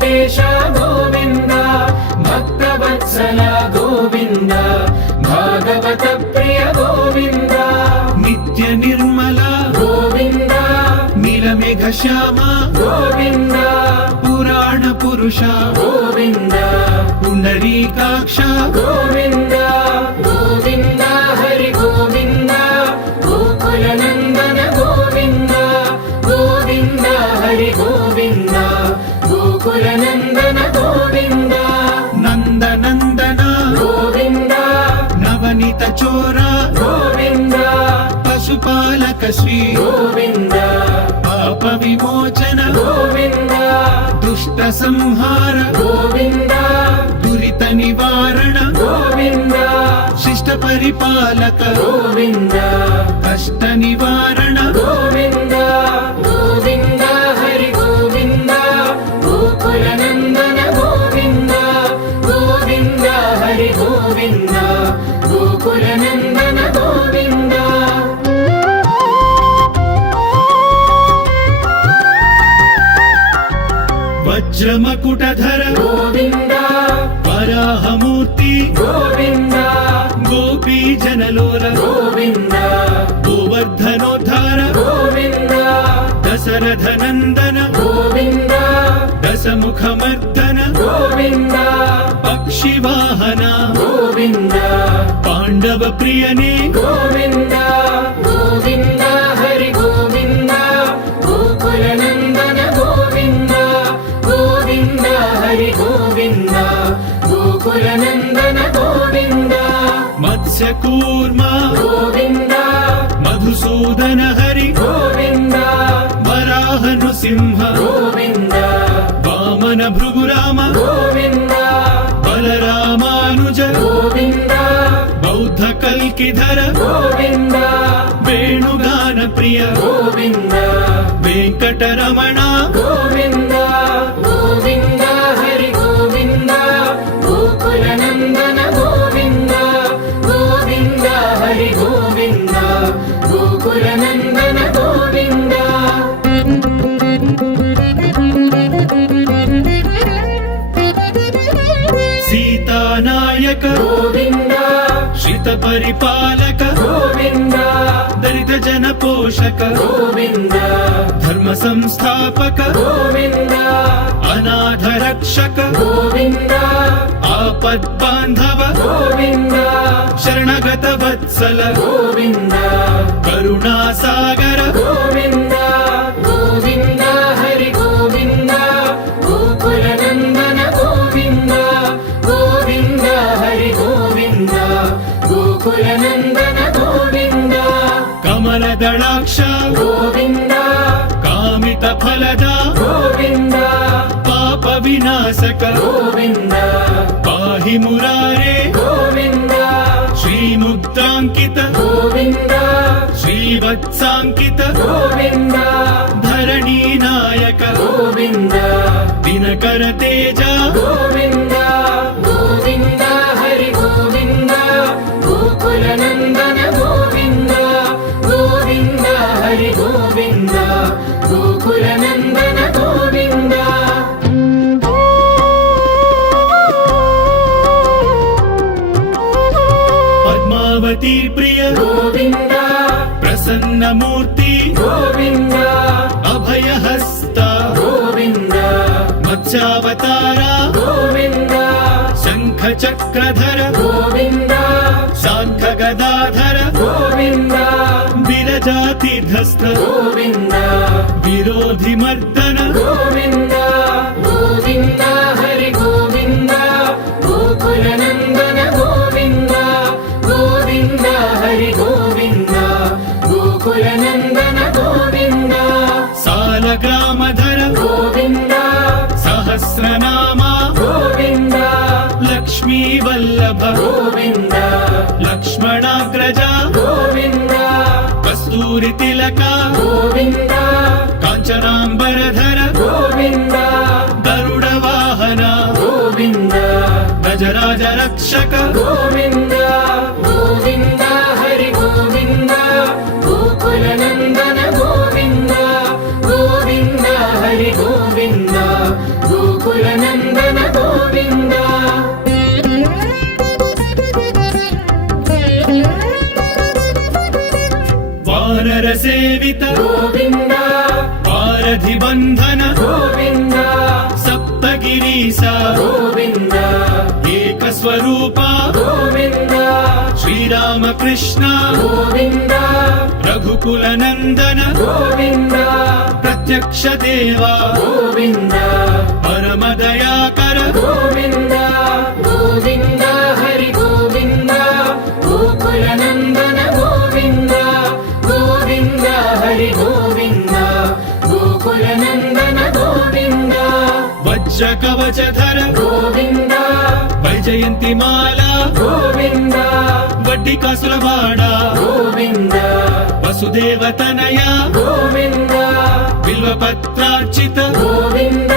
వెంకటేశ గోవింద భక్తవత్సల గోవింద భాగవత ప్రియ గోవింద నిత్య నిర్మల గోవింద నీలమేఘ శ్యామ గోవింద పురాణ పురుష గోవింద పుండరీకాక్ష గోవింద గోవింద హరి గోవింద గోకుల నందన గోవింద గోవింద హరి గోవింద గోకుల నందన గోవింద నందనందన గోవింద నవనీత చోర గోవింద పశుపాలక శ్రీ గోవింద పాప విమోచన గోవింద దుష్ట సంహార గోవింద దురిత నివారణ గోవింద శిష్ట పరిపాలక గోవింద కష్ట నివారణ గోవింద గోవింద హరి గోవింద గోకుల నందన గోవింద గోవింద హరి గోవింద గోకుల నందన గోవింద వజ్రమకుటధర గోవింద వరాహమూర్తి గోవింద గోపీ జనలోల గోవింద గోవర్ధనోద్ధార గోవింద దశరథ నందన గోవింద దశముఖమర్దన గోవింద పక్షి వాహన గోవింద పాండవ ప్రియనే గోవింద గోవింద హరి గోవింద గోకుల నందన గోవింద గోవింద హరి గోవింద గోకుల నందన గోవింద మత్స్యకూర్మ గోవింద మధుసూదన హరి గోవింద వరాహ నృసింహ గోవింద వామన భృగురామ గోవింద బలరామానుజ గోవింద బౌద్ధ కల్కిధర గోవింద వేణుగాన ప్రియ గోవింద వెంకటరమణ గోవింద గోవింద హరి గోవింద గోకుల నందన గోవింద గోవింద హరి గోవింద గోకుల నందన గోవింద సీతానాయక గోవింద శ్రిత పరిపాలక గోవింద దళిత జన పోషక గోవింద ధర్మ సంస్థాపక గోవింద అనాథ రక్షక గోవింద ఆపద్ బాంధవ గోవింద శరణగత వత్సల గోవింద కరుణా సాగర గోవింద గోవింద హరి గోవింద గోకుల నందన గోవింద గోవింద హరి గోవింద గోకుల నందన గోవింద కమల దళాక్ష గోవింద కామిత ఫలద గోవింద పాప వినాశక గోవింద పాహి మురారే గోవింద శ్రీముద్రాంకిత గోవింద శ్రీవత్సాంకిత గోవింద ధరణీ నాయక గోవింద దినకర తేజ గోవింద గోవింద హరి గోవింద గోకుల నందన గోవింద గోవింద హరి గోవింద గోకుల నందన గోవింద పద్మావతి ప్రియ గోవింద ప్రసన్నమూర్తి గోవింద అభయహస్త గోవింద మత్స్యావతార గోవింద శంఖ చక్రధర గోవింద శాంఖ గదాధర గోవింద విరజాతిధస్త గోవింద విరోధి మర్దన గోవింద గోవింద హరి గోవింద గోకుల నందన గోవింద గోవింద హరి గోవింద గోకుల నందన గోవింద సాలగ్రామధర గోవింద సహస్రనామ గోవింద లక్ష్మీ వల్లభ గోవింద లక్ష్మణాగ్రజ గోవింద కస్తూరి తిలక గోవింద కాంచనాంబరధర గోవింద గరుడ వాహన గోవింద గజరాజ రక్షక గోవింద గోవింద హరి గోవింద గోకుల నందన గోవింద గోవింద హరి గోవింద గోకుల సేవిత గోవింద పారధి బంధన గోవింద సప్తగిరీశ గోవింద ఏక స్వరూప గోవింద శ్రీరామకృష్ణ గోవింద రఘుకుల నందన గోవింద ప్రత్యక్ష దేవా గోవింద పరమ దయాకర గోవింద గోవింద హరి గోవింద గోకుల నందన గోవింద గోవింద హరి గోవింద గోకుల నందన గోవింద వజ్ర కవచధర గోవింద వైజయంతి మాల గోవింద వడ్డీ కాసులవాడ గోవింద వసుదేవ తనయ గోవింద బిల్వపత్రార్చిత గోవింద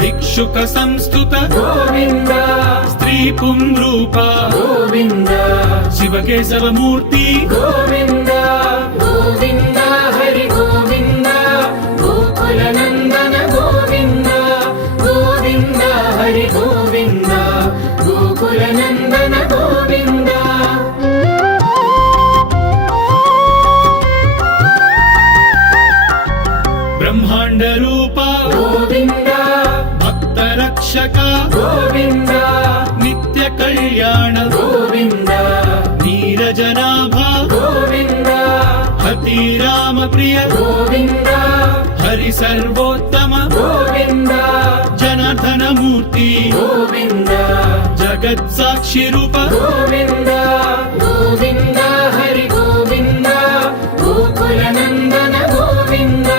భిక్షుక సంస్థుత గోవింద స్త్రీ పుంరూప గోవింద శివకేశవ మూర్తి గోవింద గోవింద హరి గోవింద గోకుల నందన గోవింద గోవింద హరి గోవింద గోకుల నందన గోవింద బ్రహ్మాండ రూప గోవింద భక్త రక్షక గోవింద నిత్య కళ్యాణ గోవింద నీరజనాభ గోవింద హతి రామ ప్రియ గోవింద హరి సర్వోత్తమ గోవింద జనార్దన మూర్తి గోవింద జగత్ సాక్షి రూప గోవింద గోవింద హరి గోవింద గోకుల నందన గోవింద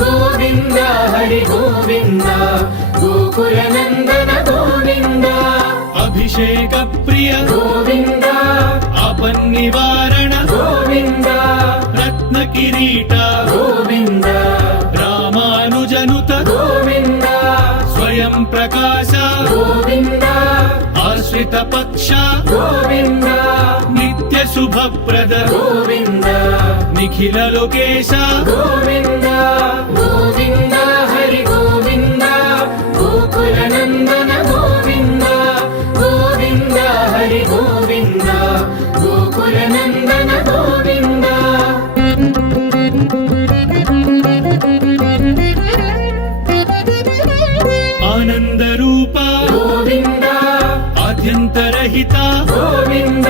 గోవింద హరి గోవింద గోకుల నందన గోవింద అభిషేక ప్రియ గోవింద ఆపన్నివారణ గోవింద రత్న కిరీట గోవింద రామానుజనుత గోవింద స్వయం ప్రకాశ గోవింద ఆశ్రిత పక్ష గోవింద నిత్య శుభప్రద గోవింద నిఖిల లోకేశ గోవింద గోవింద హరి గోవింద గోకుల నందన గోవింద గోవింద హరి గోవింద గోకుల నందన గోవింద ఆనంద రూప గోవింద ఆద్యంతరహిత గోవింద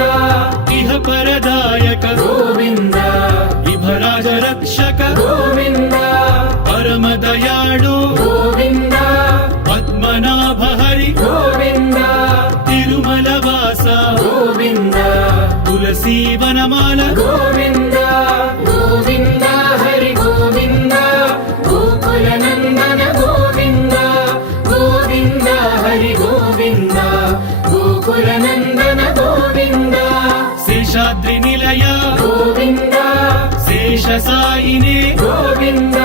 ఇహ పరదాయక గోవింద ఇభరాజ రక్షక గోవింద పరమ దయాళు గోవింద పద్మనాభ హరి గోవింద తిరుమల వాస గోవింద తులసీ వనమాల గోవింద గోవింద హరి గోవింద గోకుల నందన గోవింద గోవింద హరి గోవింద గోకుల నందన గోవింద శేషాద్రి నిలయ గోవింద శేష సాయినే గోవింద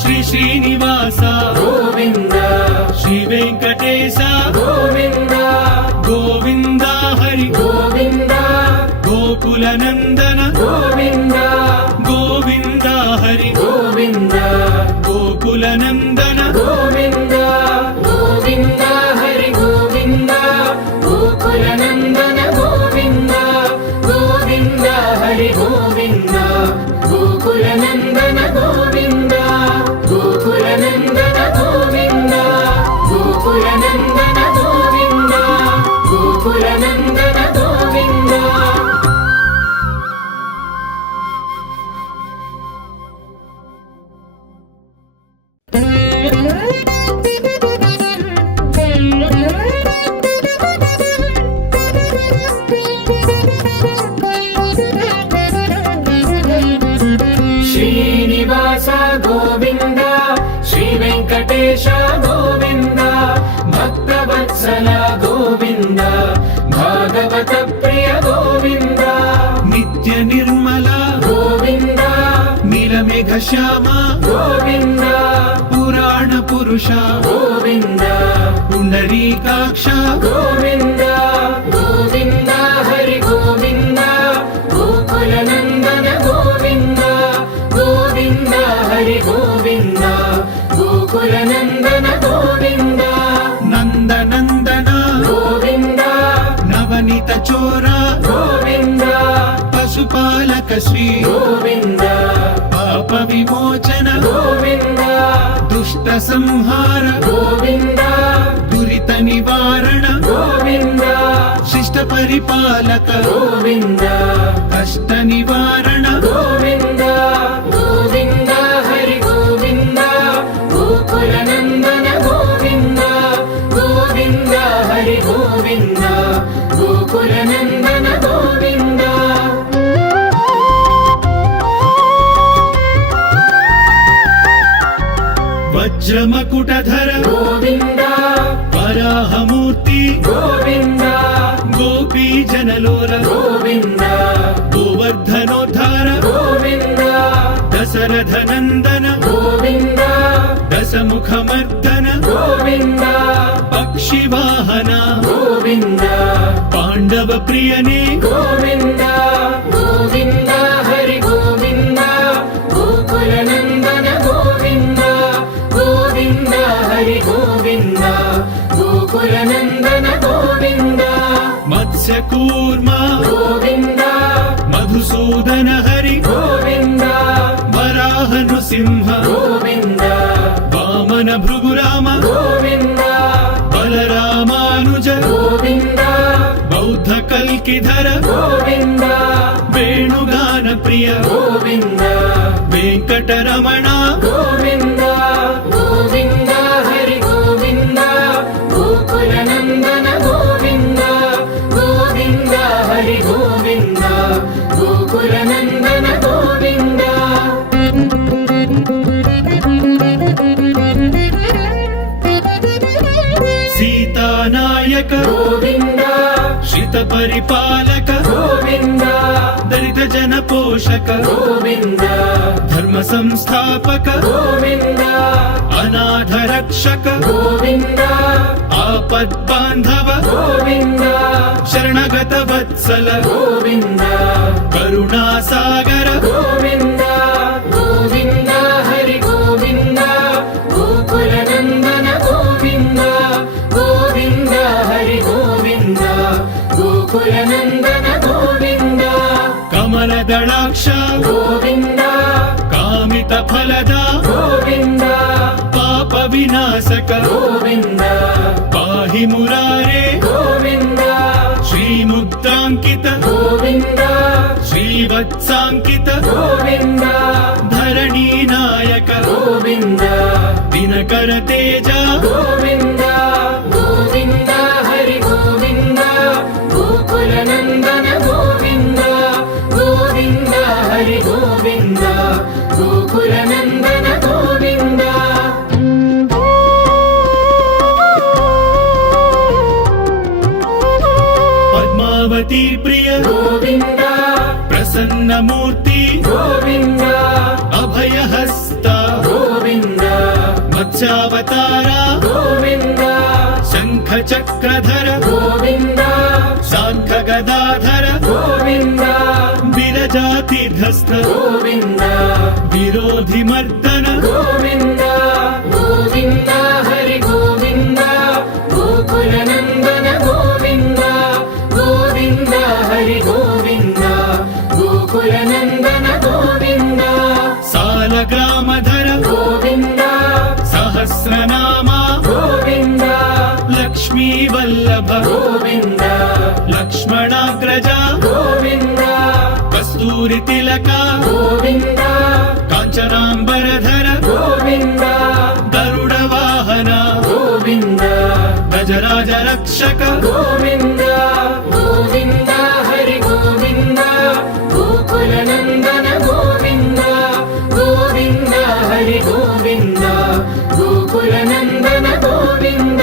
శ్రీ శ్రీనివాస గోవింద శ్రీ వెంకటేశ గోవింద గోవింద హరి గోవింద గోకుల నందన గోవింద గోవింద హరి గోవింద గోకుల నందన గోవింద గోవింద హరి గోవింద గోకుల నందన గోవింద గోవింద హరి గోవింద గోకుల నందన గోవింద గోకుల నందన గోవింద గోకుల నందన గోవింద గోకుల నందన గోవింద శ్రీనివాస గోవింద శ్రీ వెంకటేశ గోవింద భక్తవత్సల గోవింద భాగవత ప్రియ గోవింద నిత్య నిర్మల గోవింద నీలమేఘ శ్యామ గోవింద పురాణ పురుష గోవింద పుండరీకాక్ష గోవింద గోవింద హరి గోవింద గోకుల నందన గోవింద గోవింద హరి గోవింద గోకుల నందన గోవింద నందనందన గోవింద నవనీత చోర గోవింద పశుపాలక శ్రీ గోవింద పాప విమోచన గోవింద దుష్ట సంహార గోవింద దురిత నివారణ గోవింద శిష్ట పరిపాలక గోవింద కష్ట నివారణ గోవింద గోవింద హరి గోవింద గోకుల నందన గోవింద గోవింద హరి గోవింద గోకుల నందన గోవింద వజ్రమకుటధర గోవింద వరాహమూర్తి గోవింద గోపీ జనలోల గోవింద గోవర్ధనోద్ధార గోవింద దశరథ నందన గోవింద దశముఖమర్దన గోవింద పక్షివాహన గోవింద పాండవ ప్రియనే గోవింద గోవింద హరి గోవింద గోకుల నందన గోవింద గోవింద హరి గోవింద గోకుల నందన గోవింద మత్స్యకూర్మ గోవింద మధుసూదన హరి గోవింద వరాహ నృసింహ గోవింద వామన భృగురామ గోవింద బలరామానుజ గోవింద బౌద్ధ కల్కిధర గోవింద వేణుగాన ప్రియ గోవింద వెంకటరమణ గోవింద గోవింద హరి గోవింద గోకుల నందన గోవింద గోవింద హరి గోవింద గోకుల నందన గోవింద సీతానాయక గోవింద శ్రిత పరిపాలక గోవింద దళిత జన పోషక గోవింద ధర్మ సంస్థాపక గోవింద అనాథ రక్షక గోవింద ఆపద్ బాంధవ గోవింద శరణగత వత్సల గోవింద కరుణా సాగర గోవింద గోవింద హరి గోవింద గోకుల నందన గోవింద గోవింద హరి గోవింద గోకుల నందన గోవింద కమల దళాక్ష గోవింద కామిత ఫలద గోవింద పాప వినాశక గోవింద పాహి మురారే గోవింద శ్రీముద్రాంకిత గోవింద శ్రీవత్సాంకిత గోవింద ధరణీ నాయక గోవింద దినకర తేజ గోవింద గోవింద హరి గోవింద గోకుల నందన గోవింద గోవింద హరి గోవింద గోకుల నందన గోవింద పద్మావతి ప్రియ గోవింద ప్రసన్నమూర్తి గోవింద అభయహస్త గోవింద మత్స్యావతార గోవింద శంఖ చక్రధర గోవింద శాంఖ గదాధర గోవింద విరజాతిధస్థ గోవింద విరోధి మర్దన గోవింద గోవింద హరి గోవింద గోకుల నందన గోవింద గోవింద హరి గోవింద గోకుల నందన గోవింద సాలగ్రామధర గోవింద సహస్రనామ గోవింద లక్ష్మీ వల్లభ గోవింద లక్ష్మణాగ్రజ గోవింద కస్తూరి తిలక గోవింద కాంచనాంబరధర గోవింద గరుడ వాహన గోవింద గజరాజ రక్షక గోవింద గోవింద హరి గోవింద గోకుల నందన గోవింద గోవింద హరి గోవింద గోకుల నందన గోవింద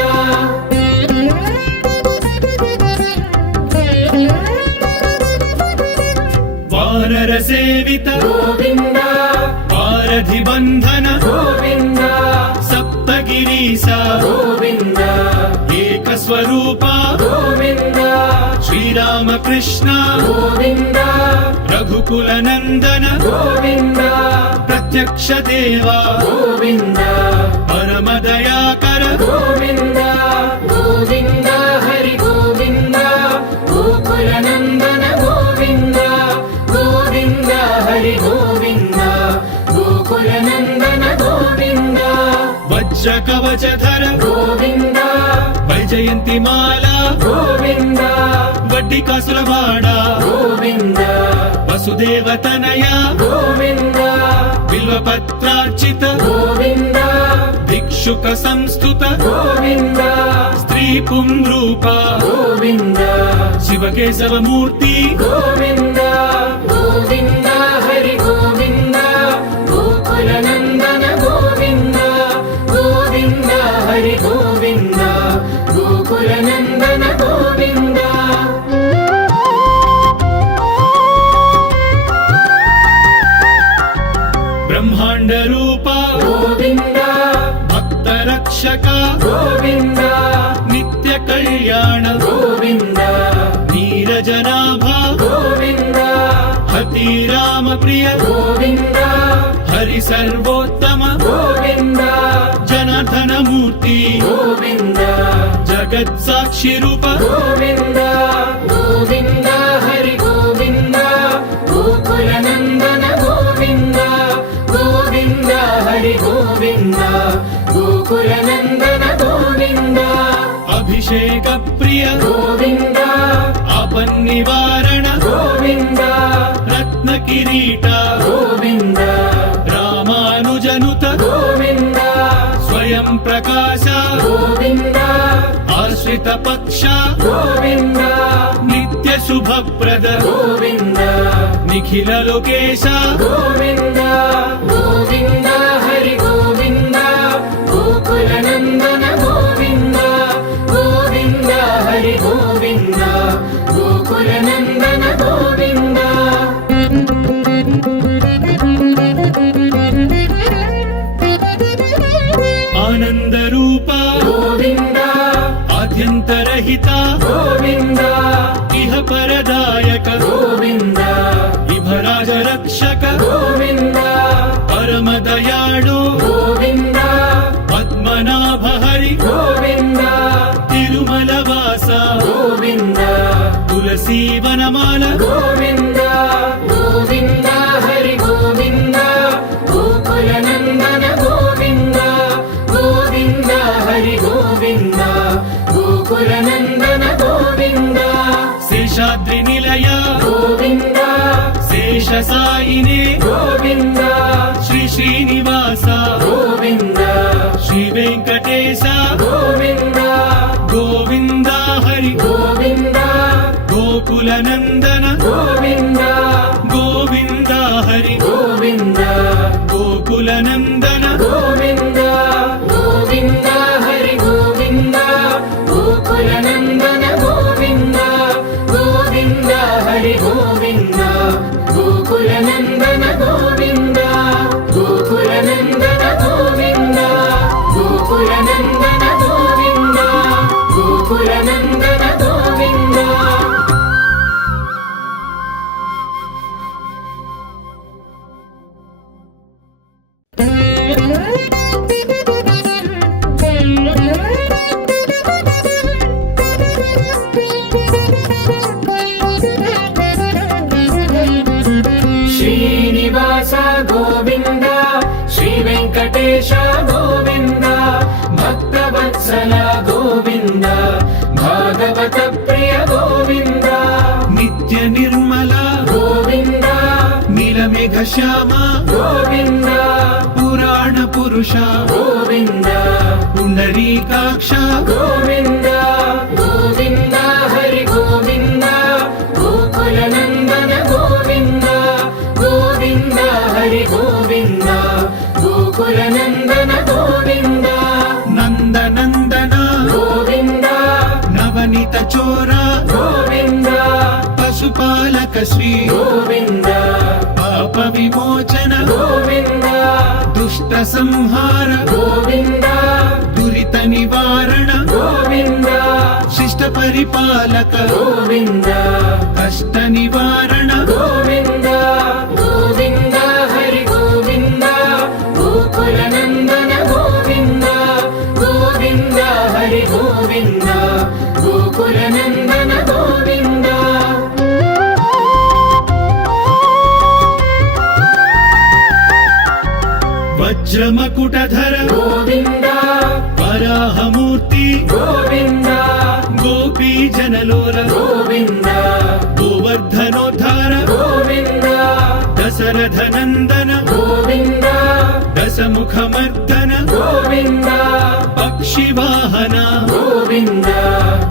వానర సేవిత గోవింద వారధి బంధన గోవింద సప్తగిరీశ గోవింద ఏక స్వరూప గోవింద శ్రీరామకృష్ణ గోవింద రఘుకుల నందన గోవింద ప్రత్యక్ష దేవా గోవింద పరమ దయాకర గోవింద గోవింద హరి గోవింద గోకుల నందన గోవింద గోవింద హరి గోవింద వజ్ర కవచధర గోవింద వైజయంతి మాల గోవింద వడ్డీ కాసుల వాడ గోవింద వసుదేవ తనయ గోవింద బిల్వపత్రార్చిత గోవింద భిక్షుక సంస్థుత గోవింద స్త్రీ పుంద్రూప గోవింద శివకేశవ మూర్తి గోవింద గోవింద హరి గోవింద గోకుల నందన గోవింద గోవింద హరి గోవింద గోకుల నందన గోవింద బ్రహ్మాండ రూప గోవింద భక్త రక్షక గోవింద నిత్య కళ్యాణ గోవింద నీరజనాభ గోవింద హతి రామ ప్రియ గోవింద హరి సర్వోత్తమ గోవింద జనార్దన మూర్తి గోవింద జగత్ సాక్షి రూప గోవింద గోవింద హరి గోవింద గోకుల నందన గోవింద గోవింద హరి గోవింద గోకుల నందన గోవింద అభిషేక ప్రియ గోవింద అపన్నివారణ గోవింద రత్న కిరీట గోవింద రామానుజనుత గోవింద స్వయం ప్రకాశ గోవింద ఆశ్రిత పక్ష గోవింద నిత్య శుభప్రద గోవింద నిఖిల లోకేశ గోవింద గోవింద హరి గోవింద గోకుల నందన గోవింద గోవింద హరి గోవింద గోకుల నందన గోవింద ఆనంద రూప గోవింద ఆద్యంతరహిత గోవింద ఇహ పరదాయక గోవింద విభరాజ రక్షక గోవింద పరమ దయాళు గోవింద పద్మనాభ హరి గోవింద తిరుమల వాస గోవింద తులసీ వనమాల గోవింద గోవింద హరి గోవింద గోకుల నందన గోవింద గోవింద హరి గోవింద గోకుల నందన గోవింద శేషాద్రి నిలయ గోవింద శేష సాయినే గోవింద శ్రీ శ్రీనివాస గోవింద శ్రీ వెంకటేశ గోవింద గోవింద హరి గోవింద గోకుల నందన గోవింద గోవింద హరి గోవింద గోకుల నందన గోవింద గోవింద హరి గోవింద గోకుల నందన గోవింద గోవింద హరి గోవింద గోకుల నందన గోవింద గోకుల నందన గోవింద గోకుల నందన గోవింద గోకుల నందన గోవింద శ్రీనివాస గోవింద శ్రీ వెంకటేశ గోవింద భక్తవత్సల గోవింద భాగవత ప్రియ గోవింద నిత్య నిర్మల గోవింద నీలమేఘ శ్యామ గోవింద పురాణ పురుష గోవింద పుండరీకాక్ష గోవింద గోవింద హరి గోవింద గోకుల నందన గోవింద గోవింద హరి గోవింద గోకుల నందన గోవింద నందనందన గోవింద నవనీత చోర గోవింద పశుపాలక శ్రీ గోవింద పాప విమోచన గోవింద దుష్ట సంహార గోవింద దురిత నివారణ గోవింద శిష్ట పరిపాలక గోవింద కష్ట నివారణ గోవింద గోవింద హరి గోవింద గోకుల నందన గోవింద గోవింద హరి గోవింద గోకుల నందన గోవింద వజ్రమకుటధర గోవింద వరాహమూర్తి గోవింద గోపీ జనలోల గోవింద గోవర్ధనోద్ధార గోవింద దశరథ నందన గోవింద దశముఖమర్దన గోవింద పక్షివాహన గోవింద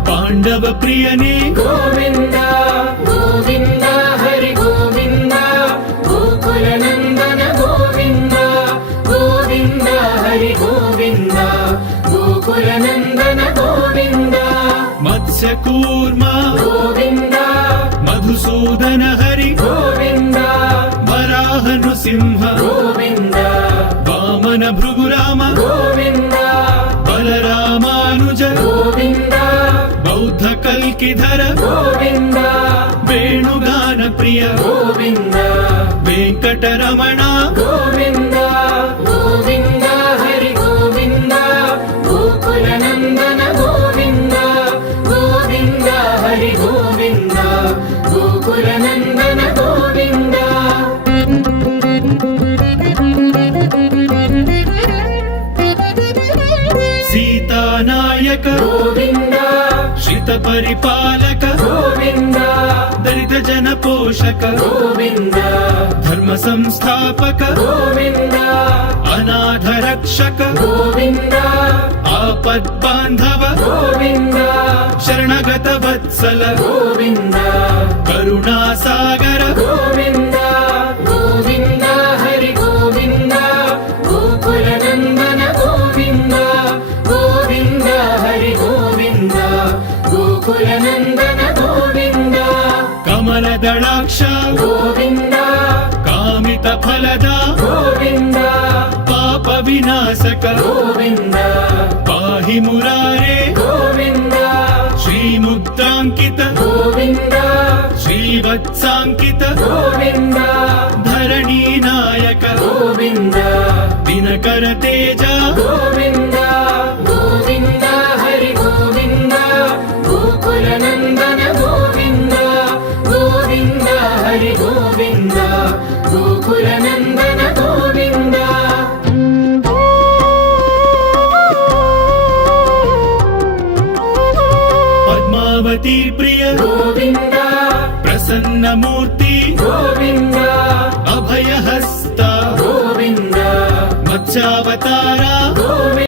పాండవ ప్రియనే గోవింద గోవింద హరి గోవింద గోకుల నందన గోవింద గోవింద హరి గోవింద గోకుల నందన గోవింద మత్స్యకూర్మ గోవింద మధుసూదన హరి గోవింద వరాహ నృసింహ గోవింద వామన భృగురామ గోవింద బలరామానుజ గోవింద బౌద్ధ కల్కిధర గోవింద వేణుగాన ప్రియ గోవింద వెంకటరమణ గోవింద గోవింద హరి గోవింద గోకుల నందన గోవింద గోవింద హరి గోవింద గోకుల నందన గోవింద సీతానాయక గోవింద శ్రిత పరిపాలక గోవింద దళిత జన పోషక గోవింద ధర్మ సంస్థాపక గోవింద అనాథ రక్షక గోవింద ఆపద్బాంధవ గోవింద శరణగత వత్సల గోవింద కరుణాసాగర గోవింద గోవింద హరి గోవింద గోకుల నందన గోవింద గోవింద హరి గోవింద గోకుల నందన గోవింద కమలదళాక్ష గోవింద కామిత ఫలద గోవింద పాప వినాశక గోవింద పాహి మురారే గోవింద శ్రీముద్రాంకిత గోవింద శ్రీవత్సాంకిత గోవింద ధరణీ నాయక గోవింద దినకర తేజ గోవింద గోవింద హరి గోవింద గోకుల నందన గోవింద గోవింద హరి గోవింద గోకుల నందన గోవింద పద్మావతి ప్రియ గోవింద ప్రసన్నమూర్తి గోవింద అభయహస్త గోవింద మత్స్యావతార గోవింద